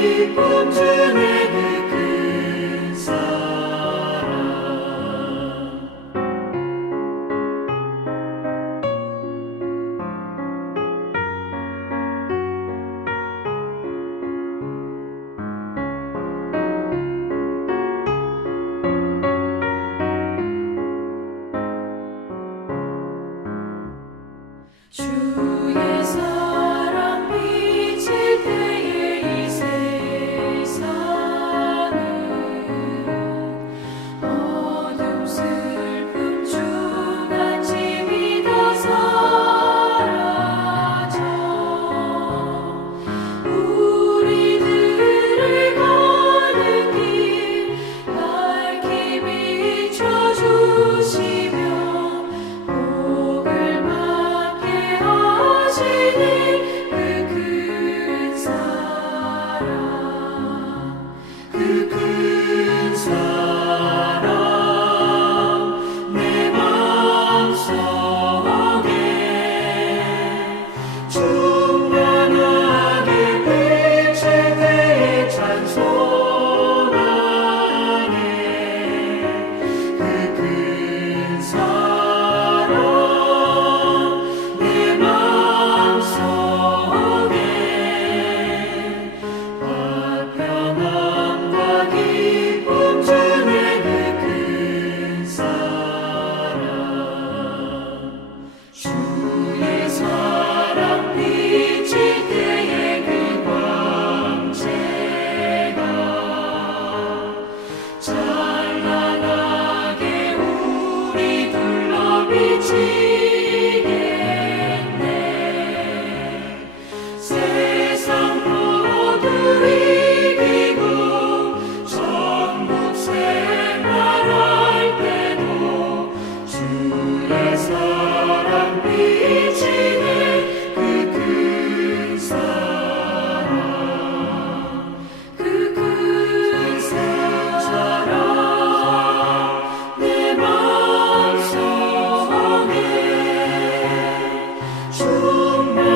기쁨 주네 그 큰 사랑. 주의 사랑 비칠 때에 이 세상은 어둠 슬픔 중 안짐이 다 사라져 우리들을 가는 길 밝히 비춰주시며 복을 받게 하시니 그 큰 사랑, 그 큰 사랑 내 마음속에 충만하게 비칠 때에 찬송하네. 그 큰 사랑 내 마음속에 화평함과 기쁨 주네 그 큰 사랑. 주의 사랑 비칠 때에 그 광채가 찬란하게 우리 둘러 비치겠네. 세상 모두 이기고 천국 생활할 때도 주의 사랑 비치네 그 큰 사랑, 그 큰 사랑 내 마음속에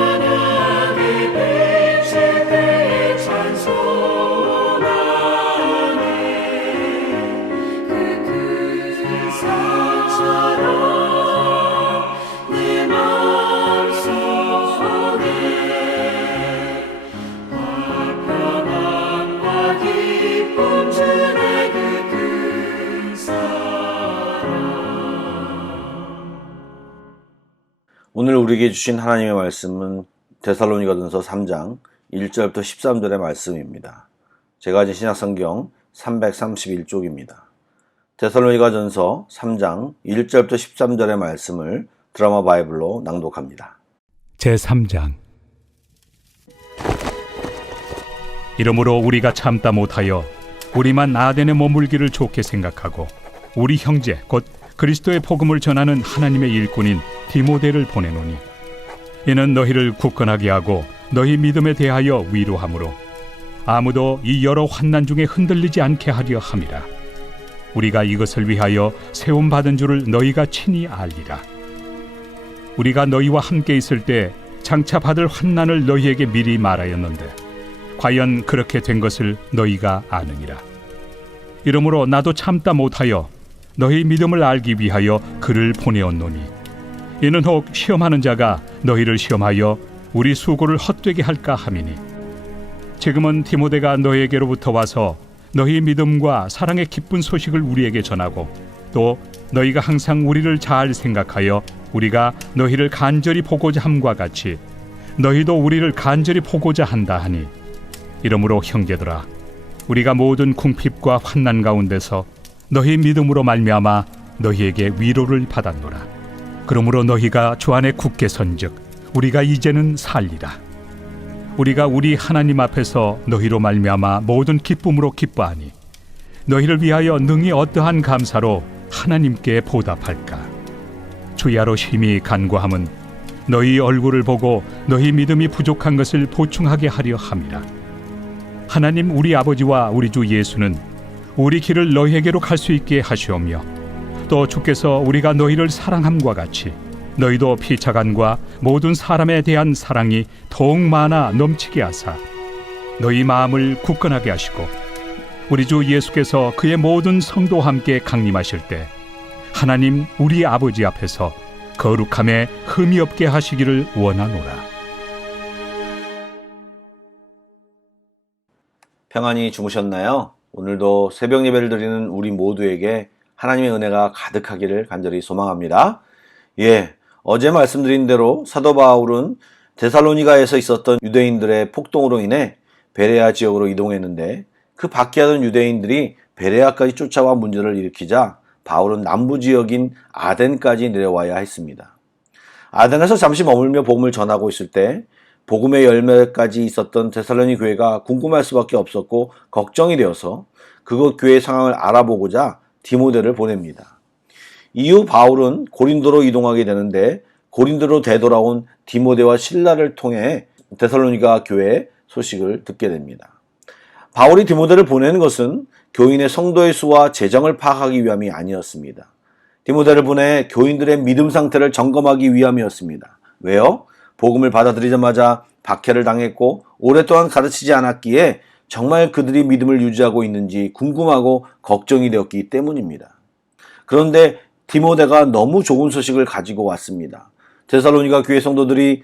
충만하게 비칠 때에 찬송하네. 그 큰 사랑 내 마음속에 화평함과 기쁨 주네 그 큰 사랑. 오늘 우리에게 주신 하나님의 말씀은 데살로니가전서 3장 1절부터 13절의 말씀입니다. 제가 가진 신약성경 331쪽입니다. 데살로니가전서 3장 1절부터 13절의 말씀을 드라마 바이블로 낭독합니다. 제3장. 이러므로 우리가 참다 못하여 우리만 아덴에 머물기를 좋게 생각하고 우리 형제 곧 그리스도의 복음을 전하는 하나님의 일꾼인 디모데를 보내노니 이는 너희를 굳건하게 하고 너희 믿음에 대하여 위로하므로 아무도 이 여러 환난 중에 흔들리지 않게 하려 함이라. 우리가 이것을 위하여 세움 받은 줄을 너희가 친히 알리라. 우리가 너희와 함께 있을 때 장차 받을 환난을 너희에게 미리 말하였는데 과연 그렇게 된 것을 너희가 아느니라. 이러므로 나도 참다 못하여 너희 믿음을 알기 위하여 그를 보내었노니 이는 혹 시험하는 자가 너희를 시험하여 우리 수고를 헛되게 할까 함이니 지금은 디모데가 너희에게로부터 와서 너희 믿음과 사랑의 기쁜 소식을 우리에게 전하고 또 너희가 항상 우리를 잘 생각하여 우리가 너희를 간절히 보고자 함과 같이 너희도 우리를 간절히 보고자 한다 하니 이러므로 형제들아 우리가 모든 궁핍과 환난 가운데서 너희 믿음으로 말미암아 너희에게 위로를 받았노라. 그러므로 너희가 주 안에 굳게 선즉 우리가 이제는 살리라. 우리가 우리 하나님 앞에서 너희로 말미암아 모든 기쁨으로 기뻐하니 너희를 위하여 능히 어떠한 감사로 하나님께 보답할까. 주야로 심히 간구함은 너희 얼굴을 보고 너희 믿음이 부족한 것을 보충하게 하려 함이라. 하나님 우리 아버지와 우리 주 예수는 우리 길을 너희에게로 갈 수 있게 하시오며 또 주께서 우리가 너희를 사랑함과 같이 너희도 피차간과 모든 사람에 대한 사랑이 더욱 많아 넘치게 하사 너희 마음을 굳건하게 하시고 우리 주 예수께서 그의 모든 성도와 함께 강림하실 때 하나님 우리 아버지 앞에서 거룩함에 흠이 없게 하시기를 원하노라. 평안히 주무셨나요? 오늘도 새벽 예배를 드리는 우리 모두에게 하나님의 은혜가 가득하기를 간절히 소망합니다. 어제 말씀드린 대로 사도 바울은 데살로니가에서 있었던 유대인들의 폭동으로 인해 베레아 지역으로 이동했는데 그 박해하던 유대인들이 베레아까지 쫓아와 문제를 일으키자 바울은 남부 지역인 아덴까지 내려와야 했습니다. 아덴에서 잠시 머물며 복음을 전하고 있을 때 복음의 열매까지 있었던 데살로니 교회가 궁금할 수밖에 없었고 걱정이 되어서 그곳 교회의 상황을 알아보고자 디모데를 보냅니다. 이후 바울은 고린도로 이동하게 되는데 고린도로 되돌아온 디모데와 실라를 통해 데살로니가 교회의 소식을 듣게 됩니다. 바울이 디모데를 보내는 것은 교인의 성도의 수와 재정을 파악하기 위함이 아니었습니다. 디모데를 보내 교인들의 믿음 상태를 점검하기 위함이었습니다. 왜요? 복음을 받아들이자마자 박해를 당했고 오랫동안 가르치지 않았기에 정말 그들이 믿음을 유지하고 있는지 궁금하고 걱정이 되었기 때문입니다. 그런데 디모데가 너무 좋은 소식을 가지고 왔습니다. 데살로니가 교회 성도들이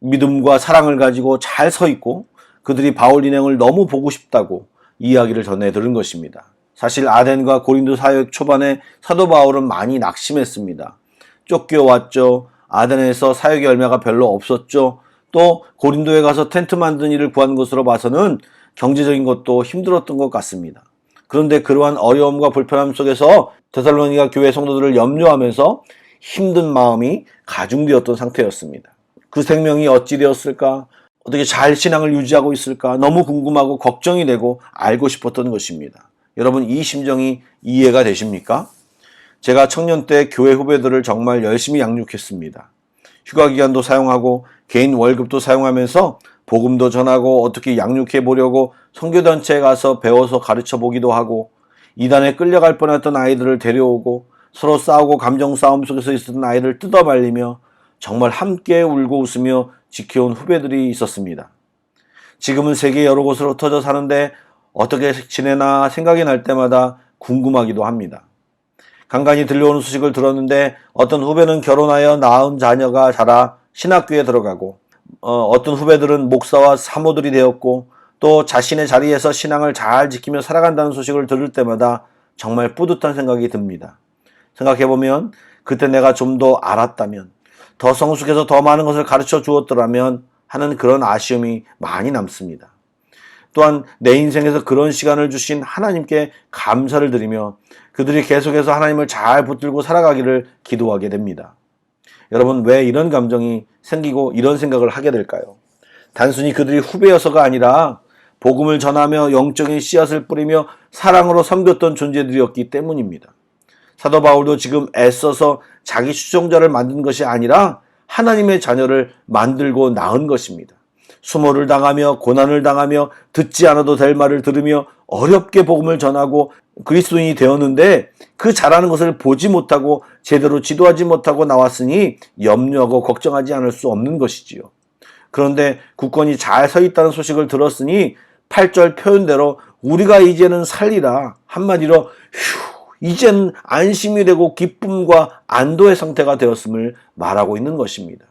믿음과 사랑을 가지고 잘 서 있고 그들이 바울 인행을 너무 보고 싶다고 이야기를 전해 들은 것입니다. 사실 아덴과 고린도 사역 초반에 사도 바울은 많이 낙심했습니다. 쫓겨왔죠. 아덴에서 사역의 열매가 별로 없었죠. 또 고린도에 가서 텐트 만든 일을 구한 것으로 봐서는 경제적인 것도 힘들었던 것 같습니다. 그런데 그러한 어려움과 불편함 속에서 데살로니가 교회 성도들을 염려하면서 힘든 마음이 가중되었던 상태였습니다. 그 생명이 어찌 되었을까? 어떻게 잘 신앙을 유지하고 있을까? 너무 궁금하고 걱정이 되고 알고 싶었던 것입니다. 여러분, 이 심정이 이해가 되십니까? 제가 청년 때 교회 후배들을 정말 열심히 양육했습니다. 휴가 기간도 사용하고 개인 월급도 사용하면서 복음도 전하고 어떻게 양육해 보려고 선교단체에 가서 배워서 가르쳐 보기도 하고 이단에 끌려갈 뻔했던 아이들을 데려오고 서로 싸우고 감정 싸움 속에서 있었던 아이를 뜯어말리며 정말 함께 울고 웃으며 지켜온 후배들이 있었습니다. 지금은 세계 여러 곳으로 흩어져 사는데 어떻게 지내나 생각이 날 때마다 궁금하기도 합니다. 간간히 들려오는 소식을 들었는데 어떤 후배는 결혼하여 낳은 자녀가 자라 신학교에 들어가고 어떤 후배들은 목사와 사모들이 되었고 또 자신의 자리에서 신앙을 잘 지키며 살아간다는 소식을 들을 때마다 정말 뿌듯한 생각이 듭니다. 생각해보면 그때 내가 좀 더 알았다면 더 성숙해서 더 많은 것을 가르쳐 주었더라면 하는 그런 아쉬움이 많이 남습니다. 또한 내 인생에서 그런 시간을 주신 하나님께 감사를 드리며 그들이 계속해서 하나님을 잘 붙들고 살아가기를 기도하게 됩니다. 여러분, 왜 이런 감정이 생기고 이런 생각을 하게 될까요? 단순히 그들이 후배여서가 아니라 복음을 전하며 영적인 씨앗을 뿌리며 사랑으로 섬겼던 존재들이었기 때문입니다. 사도 바울도 지금 애써서 자기 추종자를 만든 것이 아니라 하나님의 자녀를 만들고 낳은 것입니다. 수모를 당하며 고난을 당하며 듣지 않아도 될 말을 들으며 어렵게 복음을 전하고 그리스도인이 되었는데 그 잘하는 것을 보지 못하고 제대로 지도하지 못하고 나왔으니 염려하고 걱정하지 않을 수 없는 것이지요. 그런데 굳건히 잘 서 있다는 소식을 들었으니 8절 표현대로 우리가 이제는 살리라, 한마디로 이젠 안심이 되고 기쁨과 안도의 상태가 되었음을 말하고 있는 것입니다.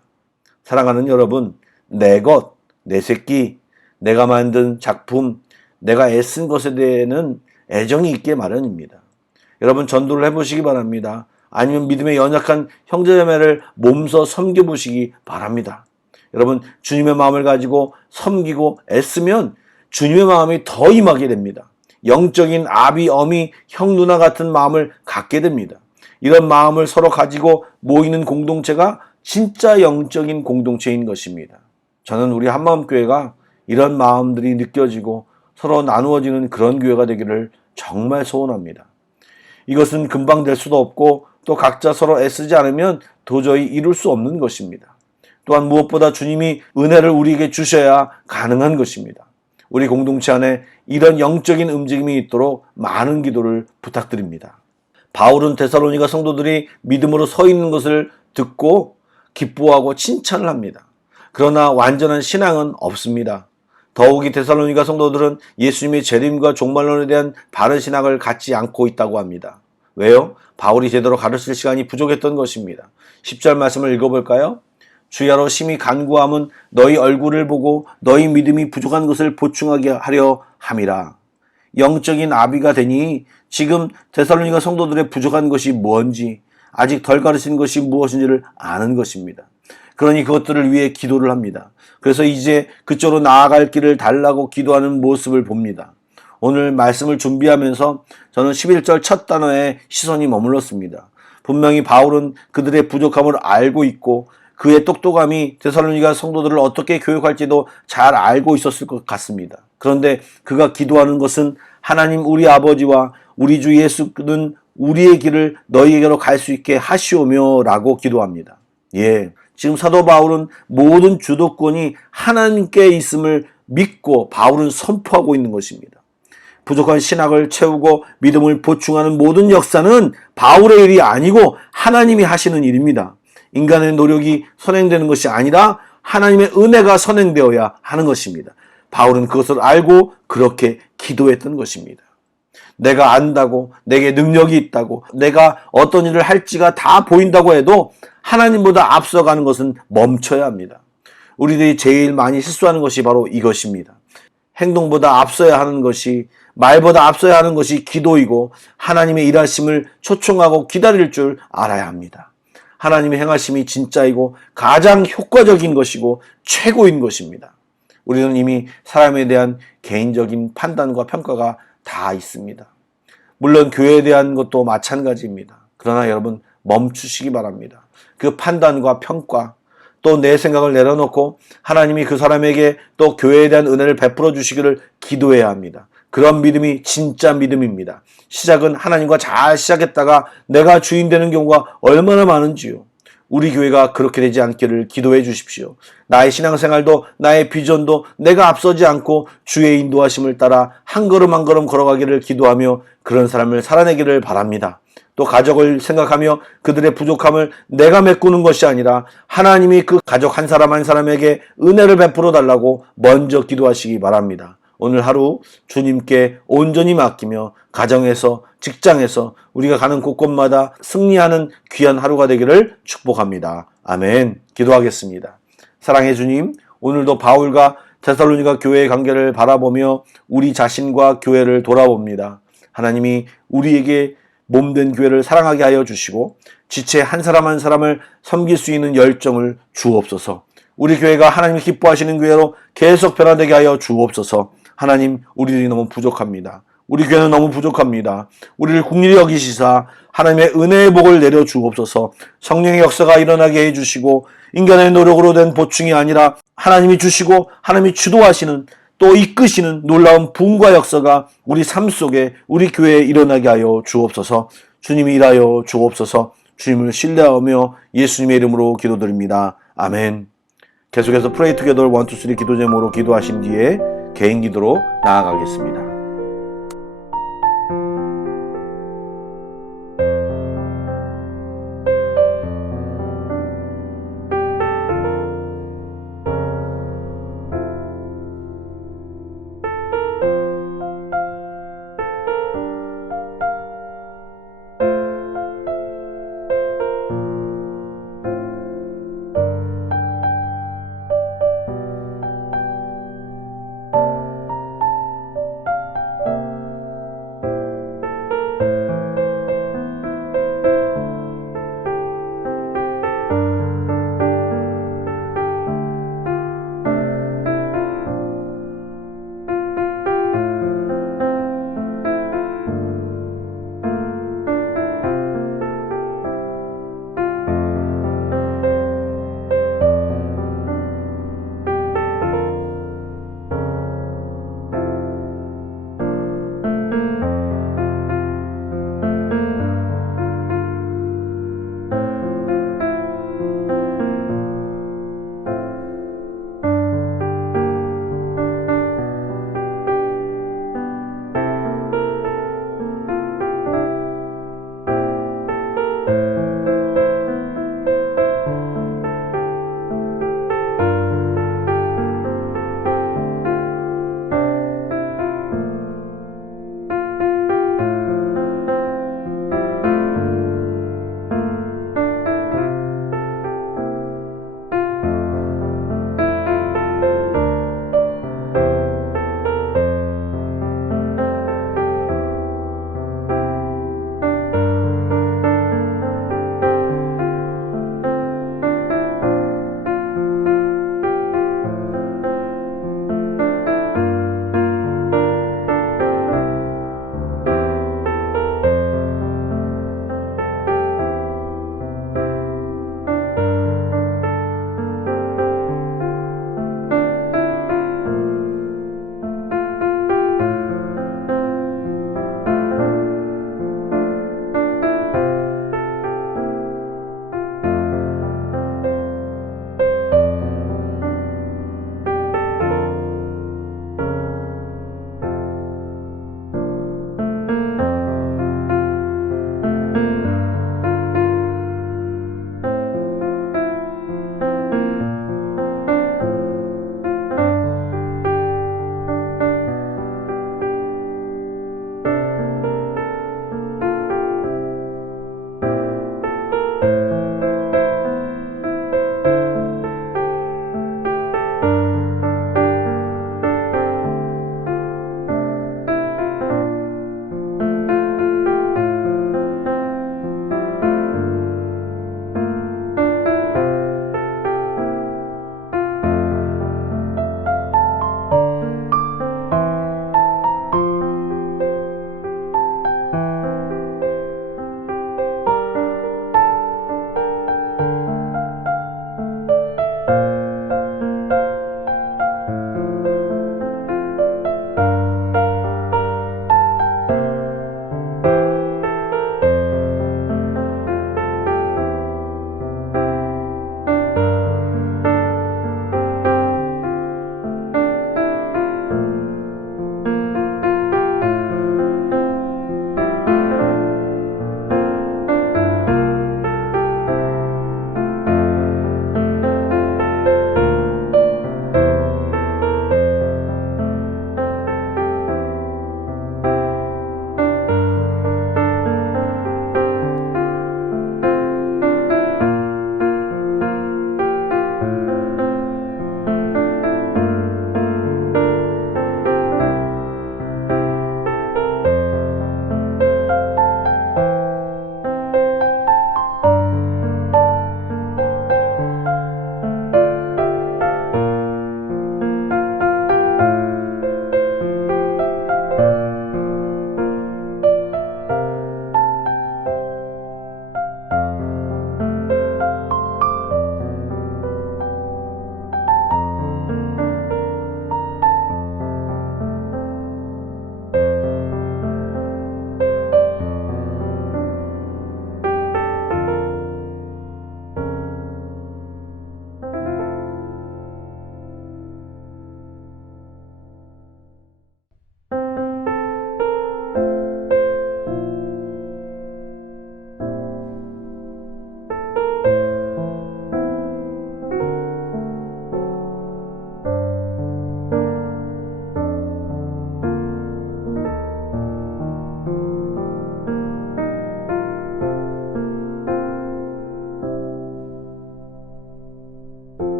사랑하는 여러분, 내 것, 내 새끼, 내가 만든 작품, 내가 애쓴 것에 대해는 애정이 있게 마련입니다. 여러분, 전도를 해보시기 바랍니다. 아니면 믿음에 연약한 형제자매를 몸소 섬겨보시기 바랍니다. 여러분, 주님의 마음을 가지고 섬기고 애쓰면 주님의 마음이 더 임하게 됩니다. 영적인 아비, 어미, 형, 누나 같은 마음을 갖게 됩니다. 이런 마음을 서로 가지고 모이는 공동체가 진짜 영적인 공동체인 것입니다. 저는 우리 한마음교회가 이런 마음들이 느껴지고 서로 나누어지는 그런 교회가 되기를 정말 소원합니다. 이것은 금방 될 수도 없고 또 각자 서로 애쓰지 않으면 도저히 이룰 수 없는 것입니다. 또한 무엇보다 주님이 은혜를 우리에게 주셔야 가능한 것입니다. 우리 공동체 안에 이런 영적인 움직임이 있도록 많은 기도를 부탁드립니다. 바울은 데살로니가 성도들이 믿음으로 서 있는 것을 듣고 기뻐하고 칭찬을 합니다. 그러나 완전한 신앙은 없습니다. 더욱이 데살로니가 성도들은 예수님의 재림과 종말론에 대한 바른 신학을 갖지 않고 있다고 합니다. 왜요? 바울이 제대로 가르칠 시간이 부족했던 것입니다. 10절 말씀을 읽어볼까요? 주야로 심히 간구함은 너희 얼굴을 보고 너희 믿음이 부족한 것을 보충하게 하려 함이라. 영적인 아비가 되니 지금 데살로니가 성도들의 부족한 것이 뭔지, 아직 덜 가르친 것이 무엇인지를 아는 것입니다. 그러니 그것들을 위해 기도를 합니다. 그래서 이제 그쪽으로 나아갈 길을 달라고 기도하는 모습을 봅니다. 오늘 말씀을 준비하면서 저는 11절 첫 단어에 시선이 머물렀습니다. 분명히 바울은 그들의 부족함을 알고 있고 그의 똑똑함이 데살로니가 성도들을 어떻게 교육할지도 잘 알고 있었을 것 같습니다. 그런데 그가 기도하는 것은 하나님 우리 아버지와 우리 주 예수는 우리의 길을 너희에게로 갈 수 있게 하시오며 라고 기도합니다. 지금 사도 바울은 모든 주도권이 하나님께 있음을 믿고 바울은 선포하고 있는 것입니다. 부족한 신학을 채우고 믿음을 보충하는 모든 역사는 바울의 일이 아니고 하나님이 하시는 일입니다. 인간의 노력이 선행되는 것이 아니라 하나님의 은혜가 선행되어야 하는 것입니다. 바울은 그것을 알고 그렇게 기도했던 것입니다. 내가 안다고, 내게 능력이 있다고, 내가 어떤 일을 할지가 다 보인다고 해도 하나님보다 앞서가는 것은 멈춰야 합니다. 우리들이 제일 많이 실수하는 것이 바로 이것입니다. 행동보다 앞서야 하는 것이, 말보다 앞서야 하는 것이 기도이고 하나님의 일하심을 초청하고 기다릴 줄 알아야 합니다. 하나님의 행하심이 진짜이고 가장 효과적인 것이고 최고인 것입니다. 우리는 이미 사람에 대한 개인적인 판단과 평가가 다 있습니다. 물론 교회에 대한 것도 마찬가지입니다. 그러나 여러분 멈추시기 바랍니다. 그 판단과 평가, 또 내 생각을 내려놓고 하나님이 그 사람에게 또 교회에 대한 은혜를 베풀어 주시기를 기도해야 합니다. 그런 믿음이 진짜 믿음입니다. 시작은 하나님과 잘 시작했다가 내가 주인 되는 경우가 얼마나 많은지요. 우리 교회가 그렇게 되지 않기를 기도해 주십시오. 나의 신앙생활도 나의 비전도 내가 앞서지 않고 주의 인도하심을 따라 한 걸음 한 걸음 걸어가기를 기도하며 그런 사람을 살아내기를 바랍니다. 또 가족을 생각하며 그들의 부족함을 내가 메꾸는 것이 아니라 하나님이 그 가족 한 사람 한 사람에게 은혜를 베풀어 달라고 먼저 기도하시기 바랍니다. 오늘 하루 주님께 온전히 맡기며 가정에서, 직장에서 우리가 가는 곳곳마다 승리하는 귀한 하루가 되기를 축복합니다. 아멘. 기도하겠습니다. 사랑해 주님, 오늘도 바울과 데살로니가 교회의 관계를 바라보며 우리 자신과 교회를 돌아봅니다. 하나님이 우리에게 몸된 교회를 사랑하게 하여 주시고 지체 한 사람 한 사람을 섬길 수 있는 열정을 주옵소서. 우리 교회가 하나님이 기뻐하시는 교회로 계속 변화되게 하여 주옵소서. 하나님, 우리들이 너무 부족합니다. 우리 교회는 너무 부족합니다. 우리를 긍휼히 여기시사 하나님의 은혜의 복을 내려 주옵소서. 성령의 역사가 일어나게 해주시고 인간의 노력으로 된 보충이 아니라 하나님이 주시고 하나님이 주도하시는 또 이끄시는 놀라운 부흥과 역사가 우리 삶 속에 우리 교회에 일어나게 하여 주옵소서. 주님이 일하여 주옵소서. 주님을 신뢰하며 예수님의 이름으로 기도드립니다. 아멘. 계속해서 프레이 투게더 1, 2, 3 기도 제목으로 기도하신 뒤에 개인 기도로 나아가겠습니다.